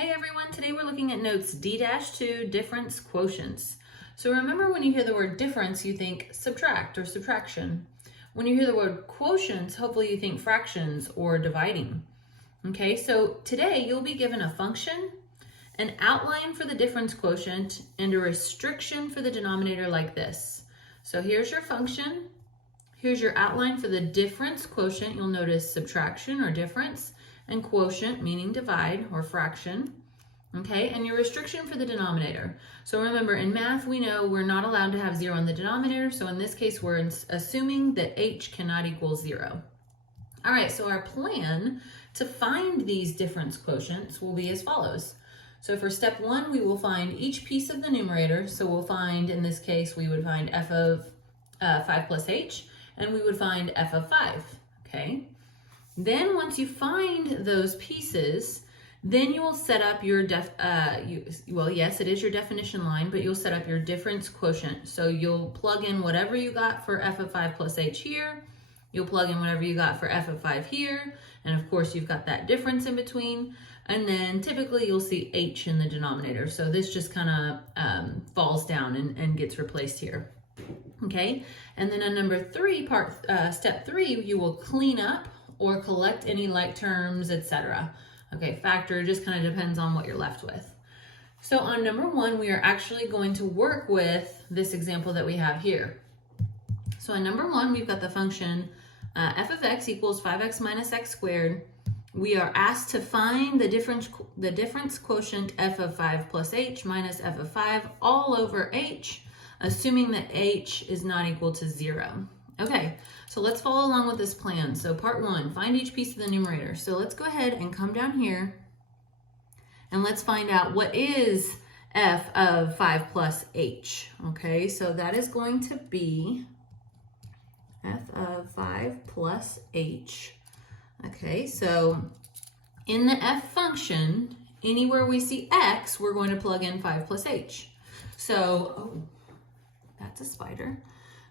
Hey everyone, today we're looking at notes D-2, difference quotients. So remember, when you hear the word difference, you think subtract or subtraction. When you hear the word quotients, hopefully you think fractions or dividing. Okay, so today you'll be given a function, an outline for the difference quotient, and a restriction for the denominator like this. So here's your function. Here's your outline for the difference quotient. You'll notice subtraction or difference, and quotient meaning divide or fraction. Okay, and your restriction for the denominator. So remember, in math, we know we're not allowed to have 0 in the denominator. So in this case, we're assuming that h cannot equal 0. All right, so our plan to find these difference quotients will be as follows. So for step 1, we will find each piece of the numerator. So we'll find, in this case, we would find f of 5 plus h, and we would find f of 5, okay? Then once you find those pieces, then you will set up your, yes, it is your definition line, but you'll set up your difference quotient. So you'll plug in whatever you got for f of 5 plus h here, you'll plug in whatever you got for f of 5 here, and of course you've got that difference in between, and then typically you'll see h in the denominator. So this just kind of falls down and gets replaced here. Okay, and then on number 3, step 3, you will clean up or collect any like terms, etc. Okay, factor just kind of depends on what you're left with. So on number 1, we are actually going to work with this example that we have here. So on number 1, we've got the function f of x equals 5x minus x squared. We are asked to find the difference quotient f of 5 plus h minus f of 5 all over h, assuming that h is not equal to 0. Okay, so let's follow along with this plan. So part 1, find each piece of the numerator. So let's go ahead and come down here and let's find out what is f of 5 plus h. Okay, so that is going to be f of 5 plus h. Okay, so in the f function, anywhere we see x, we're going to plug in 5 plus h. So, that's a spider.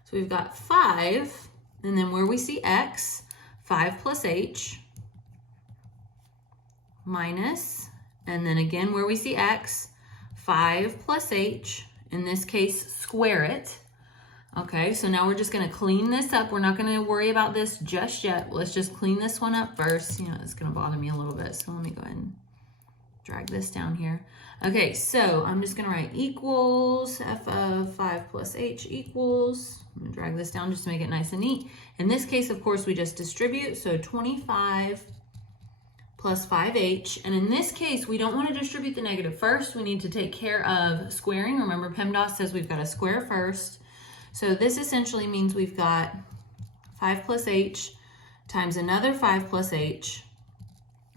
So we've got 5, and then where we see x, 5 plus h, minus, and then again where we see x, 5 plus h, in this case, square it. Okay, so now we're just gonna clean this up. We're not gonna worry about this just yet. Let's just clean this one up first. You know, it's gonna bother me a little bit, so let me go ahead and drag this down here. Okay, so I'm just gonna write equals f of 5 plus h equals, I'm gonna drag this down just to make it nice and neat. In this case, of course, we just distribute, so 25 plus 5h, and in this case, we don't wanna distribute the negative first. We need to take care of squaring. Remember, PEMDAS says we've gotta square first. So this essentially means we've got 5 plus h times another 5 plus h.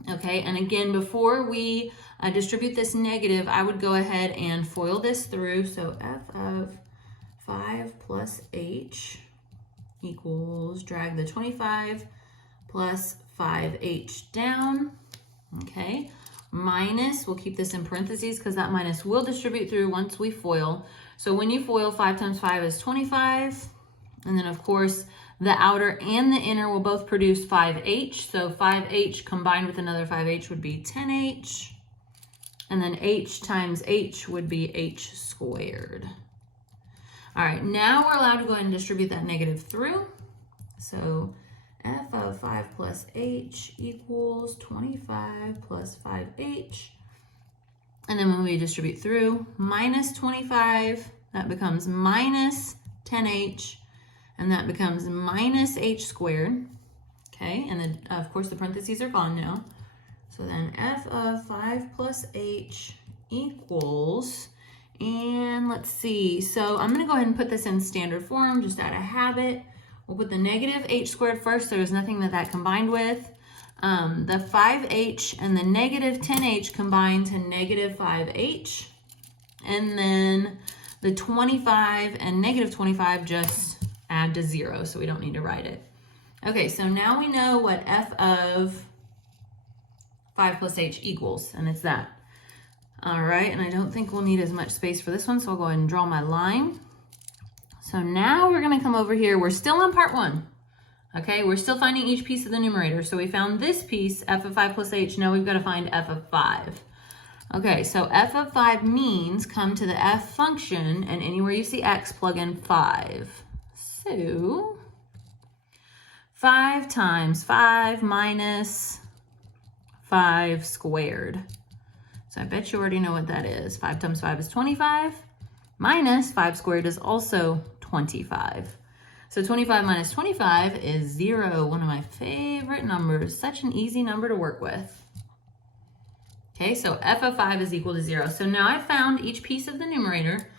Okay, and again, before we distribute this negative, I would go ahead and FOIL this through. So f of 5 plus h equals, drag the 25 plus 5h down, okay, minus, we'll keep this in parentheses because that minus will distribute through once we FOIL. So when you FOIL, 5 times 5 is 25, and then of course, the outer and the inner will both produce 5h. So 5h combined with another 5h would be 10h. And then h times h would be h squared. All right, now we're allowed to go ahead and distribute that negative through. So f of 5 plus h equals 25 plus 5h. And then when we distribute through, minus 25, that becomes minus 10h. And that becomes minus h squared, okay? And then, of course, the parentheses are gone now. So then f of 5 plus h equals, and let's see. So I'm going to go ahead and put this in standard form, just out of habit. We'll put the negative h squared first. So there's nothing that combined with. The 5h and the negative 10h combine to negative 5h. And then the 25 and negative 25 just add to 0, so we don't need to write it. Okay, so now we know what f of 5 plus h equals, and it's that. All right, and I don't think we'll need as much space for this one, so I'll go ahead and draw my line. So now we're gonna come over here. We're still on part 1. Okay, we're still finding each piece of the numerator. So we found this piece, f of 5 plus h. Now we've got to find f of 5. Okay, so f of 5 means come to the f function, and anywhere you see x, plug in 5. So 5 times 5 minus 5 squared. So I bet you already know what that is. 5 times 5 is 25, minus 5 squared is also 25. So 25 minus 25 is 0, one of my favorite numbers. Such an easy number to work with. Okay, so f of 5 is equal to 0. So now I've found each piece of the numerator.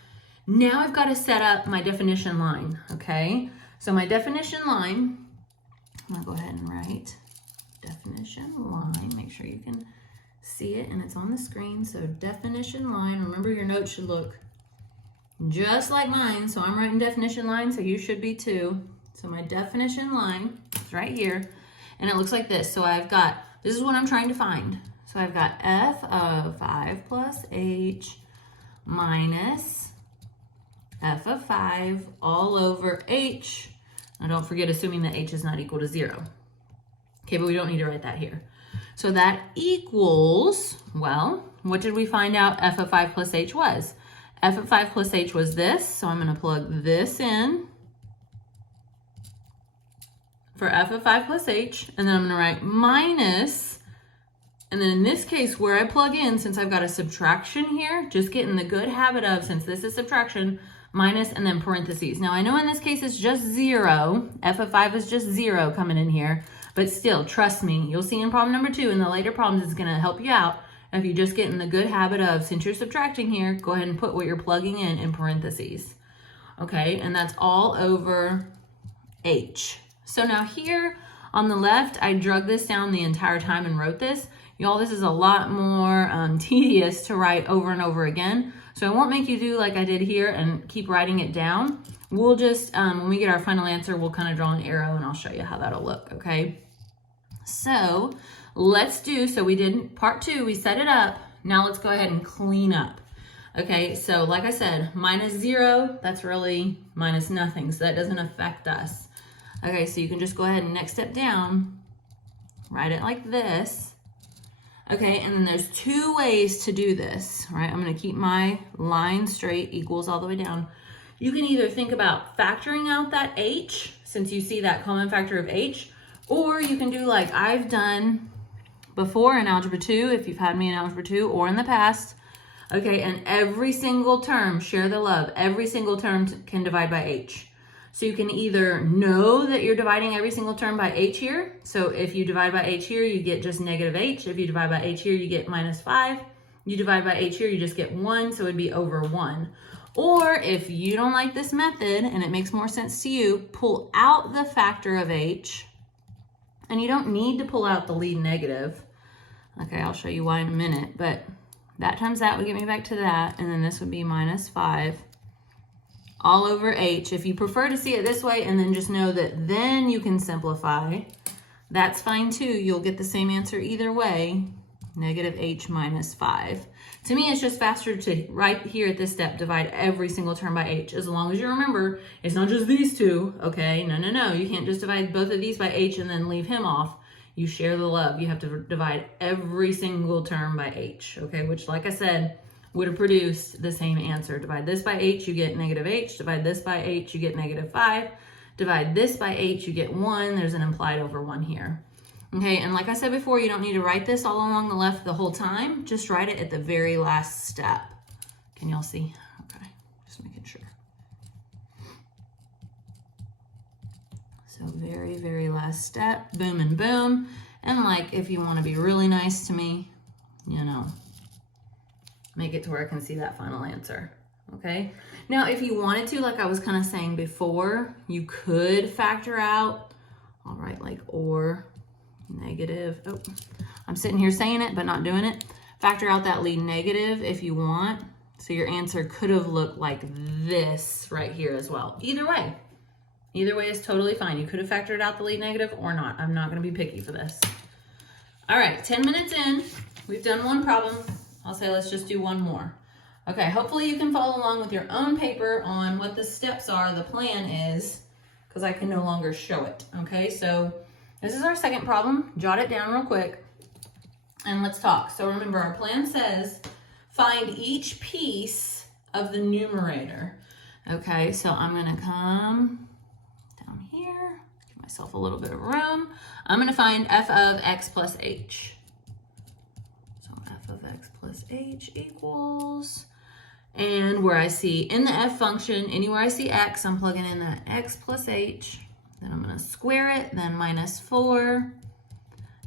Now I've got to set up my definition line, okay? So my definition line, I'm gonna go ahead and write definition line. Make sure you can see it and it's on the screen. So definition line, remember your notes should look just like mine. So I'm writing definition line, so you should be too. So my definition line is right here, and it looks like this. So I've got, this is what I'm trying to find. So I've got f of 5 plus h minus f of 5 all over h. Now don't forget, assuming that h is not equal to 0. Okay, but we don't need to write that here. So that equals, well, what did we find out f of 5 plus h was? F of 5 plus h was this, so I'm going to plug this in for f of 5 plus h, and then I'm going to write minus, and then in this case where I plug in, since I've got a subtraction here, just get in the good habit of, since this is subtraction, minus and then parentheses. Now I know in this case it's just 0, f of 5 is just 0 coming in here, but still, trust me, you'll see in problem number 2 in the later problems it's going to help you out if you just get in the good habit of, since you're subtracting here, go ahead and put what you're plugging in parentheses. Okay, and that's all over h. So now here on the left, I drug this down the entire time and wrote this. Y'all, this is a lot more tedious to write over and over again. So I won't make you do like I did here and keep writing it down. We'll just, when we get our final answer, we'll kind of draw an arrow and I'll show you how that'll look, okay? So let's do, so we did part 2, we set it up. Now let's go ahead and clean up. Okay, so like I said, minus 0, that's really minus nothing, so that doesn't affect us. Okay, so you can just go ahead and next step down, write it like this. Okay, and then there's 2 ways to do this, right? I'm gonna keep my line straight, equals all the way down. You can either think about factoring out that h, since you see that common factor of h, or you can do like I've done before in Algebra 2, if you've had me in Algebra 2 or in the past. Okay, and every single term, share the love, every single term can divide by h. So you can either know that you're dividing every single term by h here. So if you divide by h here, you get just negative h. If you divide by h here, you get minus 5. You divide by h here, you just get 1, so it'd be over 1. Or if you don't like this method and it makes more sense to you, pull out the factor of h. And you don't need to pull out the lead negative. Okay, I'll show you why in a minute, but that times that would get me back to that, and then this would be minus 5 all over h. If you prefer to see it this way and then just know that then you can simplify, that's fine too. You'll get the same answer either way, negative h minus 5. To me, it's just faster to, right here at this step, divide every single term by h, as long as you remember, it's not just these 2, okay? No, no, no, you can't just divide both of these by h and then leave him off. You share the love. You have to divide every single term by h, okay? Which, like I said, would have produced the same answer. Divide this by h, you get negative h. Divide this by h, you get negative 5. Divide this by h, you get 1. There's an implied over 1 here. Okay, and like I said before, you don't need to write this all along the left the whole time. Just write it at the very last step. Can y'all see? Okay, just making sure. So very, very last step, boom and boom. And like, if you want to be really nice to me, you know, make it to where I can see that final answer, okay? Now, if you wanted to, like I was kind of saying before, you could factor out, all right, like or negative, oh, I'm sitting here saying it, but not doing it. Factor out that lead negative if you want. So your answer could have looked like this right here as well. Either way is totally fine. You could have factored out the lead negative or not. I'm not gonna be picky for this. All right, 10 minutes in, we've done one problem. I'll say let's just do one more. Okay, hopefully you can follow along with your own paper on what the steps are, the plan is, because I can no longer show it. Okay, so this is our second problem. Jot it down real quick and let's talk. So remember, our plan says find each piece of the numerator. Okay, so I'm gonna come down here, give myself a little bit of room. I'm gonna find f of x plus h. So f of x plus h equals, and where I see in the f function, anywhere I see x, I'm plugging in that x plus h. Then I'm gonna square it, then minus 4,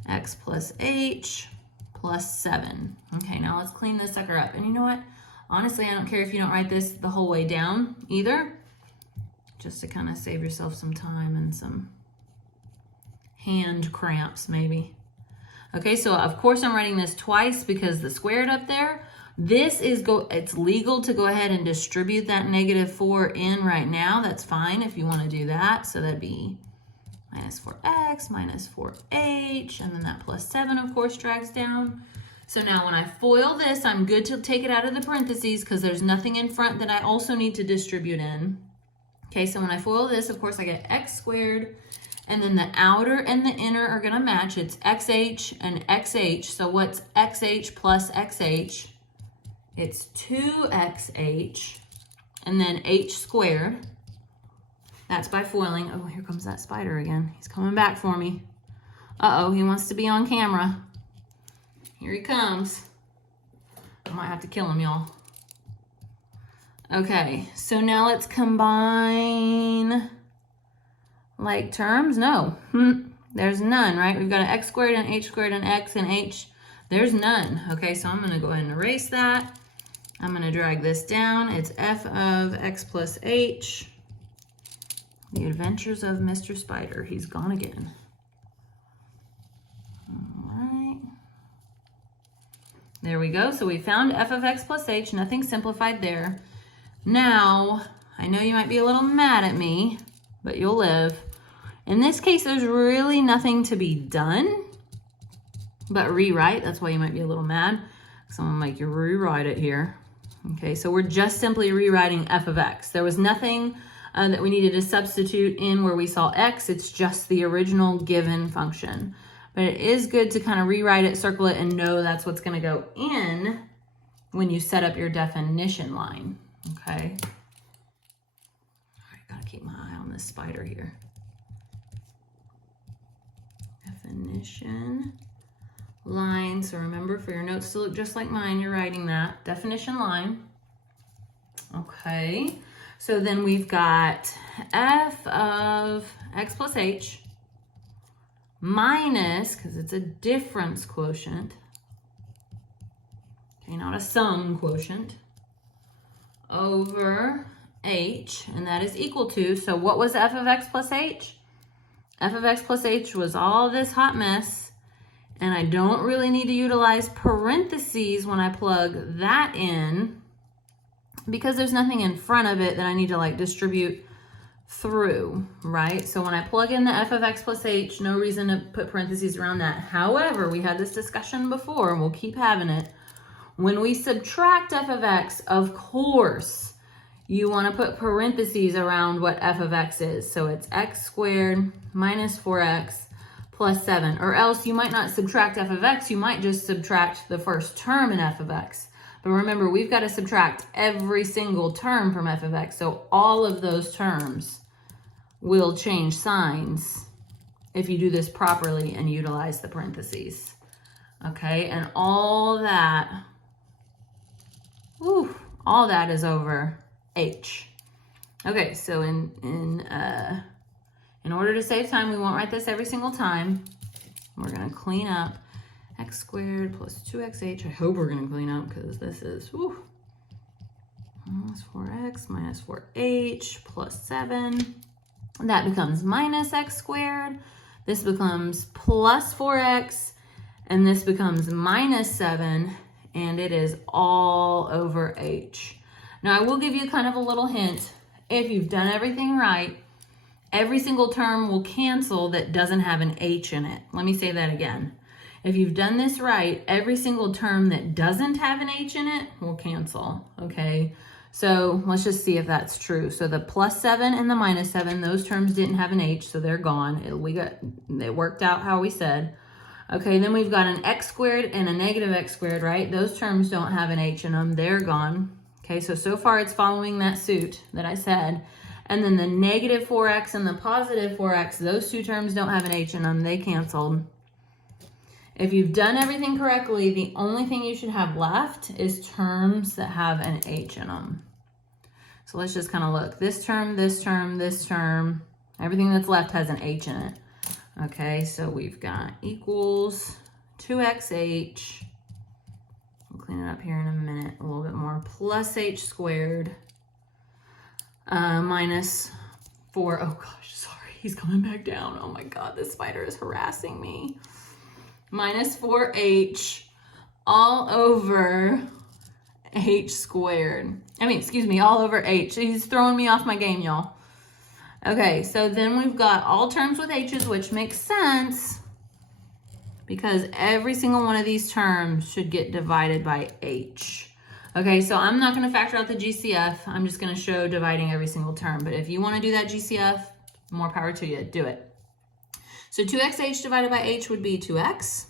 x plus h plus 7. Okay, now let's clean this sucker up. And you know what? Honestly, I don't care if you don't write this the whole way down either, just to kind of save yourself some time and some hand cramps maybe. Okay, so of course I'm writing this twice because the squared up there, this is it's legal to go ahead and distribute that negative 4 in right now. That's fine if you want to do that. So that'd be minus 4x minus 4h, and then that plus 7 of course drags down. So now when I FOIL this, I'm good to take it out of the parentheses because there's nothing in front that I also need to distribute in. Okay, so when I FOIL this, of course I get x squared, and then the outer and the inner are gonna match. It's xh and xh, so what's xh plus xh? It's 2xh, and then h squared. That's by foiling. Oh, here comes that spider again. He's coming back for me. Uh-oh, he wants to be on camera. Here he comes. I might have to kill him, y'all. Okay, so now let's combine like terms. No, there's none, right? We've got an x squared and h squared and x and h. There's none. Okay, so I'm gonna go ahead and erase that. I'm gonna drag this down. It's f of x plus h. The adventures of Mr. Spider. He's gone again. All right. There we go. So we found f of x plus h. Nothing simplified there. Now, I know you might be a little mad at me, but you'll live. In this case, there's really nothing to be done but rewrite. That's why you might be a little mad. Someone make you rewrite it here. Okay, so we're just simply rewriting f of x. There was nothing that we needed to substitute in where we saw x. It's just the original given function. But it is good to kind of rewrite it, circle it, and know that's what's going to go in when you set up your definition line. Okay. All right, gotta keep my eye on this spider here. Definition line. So remember, for your notes to look just like mine, you're writing that. Definition line. Okay. So then we've got f of x plus h minus, because it's a difference quotient, okay, not a sum quotient, over h, and that is equal to, so what was f of x plus h? F of x plus h was all this hot mess, and I don't really need to utilize parentheses when I plug that in, because there's nothing in front of it that I need to like distribute through, right? So when I plug in the f of x plus h, no reason to put parentheses around that. However, we had this discussion before, and we'll keep having it. When we subtract f of x, of course, you want to put parentheses around what f of x is. So it's x squared minus 4x plus 7. Or else you might not subtract f of x, you might just subtract the first term in f of x. But remember, we've got to subtract every single term from f of x. So all of those terms will change signs if you do this properly and utilize the parentheses. Okay, and all that is over h. Okay, so in order to save time, we won't write this every single time. We're going to clean up x squared plus 2xh. I hope we're going to clean up because this is minus 4x minus 4h plus 7. That becomes minus x squared. This becomes plus 4x, and this becomes minus 7, and it is all over h. Now, I will give you kind of a little hint. If you've done everything right, every single term will cancel that doesn't have an h in it. Let me say that again. If you've done this right, every single term that doesn't have an h in it will cancel, okay? So let's just see if that's true. So the plus 7 and the minus 7, those terms didn't have an h, so they're gone. It worked out how we said. Okay, then we've got an x squared and a negative x squared, right? Those terms don't have an h in them. They're gone. Okay, so far it's following that suit that I said. And then the negative 4x and the positive 4x, those two terms don't have an h in them. They canceled. If you've done everything correctly, the only thing you should have left is terms that have an h in them. So let's just kind of look. This term, this term, this term, everything that's left has an h in it. Okay, so we've got equals 2xh, we'll clean it up here in a minute, a little bit more, plus h squared, minus 4, oh gosh, sorry, he's coming back down. Oh my God, this spider is harassing me. Minus 4h all over h squared. All over h. He's throwing me off my game, y'all. Okay, so then we've got all terms with h's, which makes sense because every single one of these terms should get divided by h. Okay, so I'm not going to factor out the GCF. I'm just going to show dividing every single term. But if you want to do that GCF, more power to you. Do it. So 2xh divided by h would be 2x.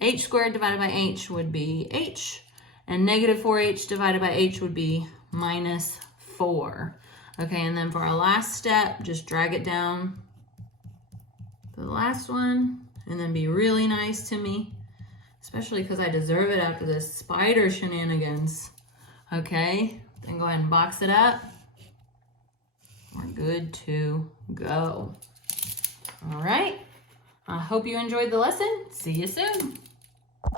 H squared divided by h would be h. And negative 4h divided by h would be minus 4. Okay, and then for our last step, just drag it down to the last one, and then be really nice to me, especially because I deserve it after this spider shenanigans. Okay, then go ahead and box it up. We're good to go. All right, I hope you enjoyed the lesson. See you soon.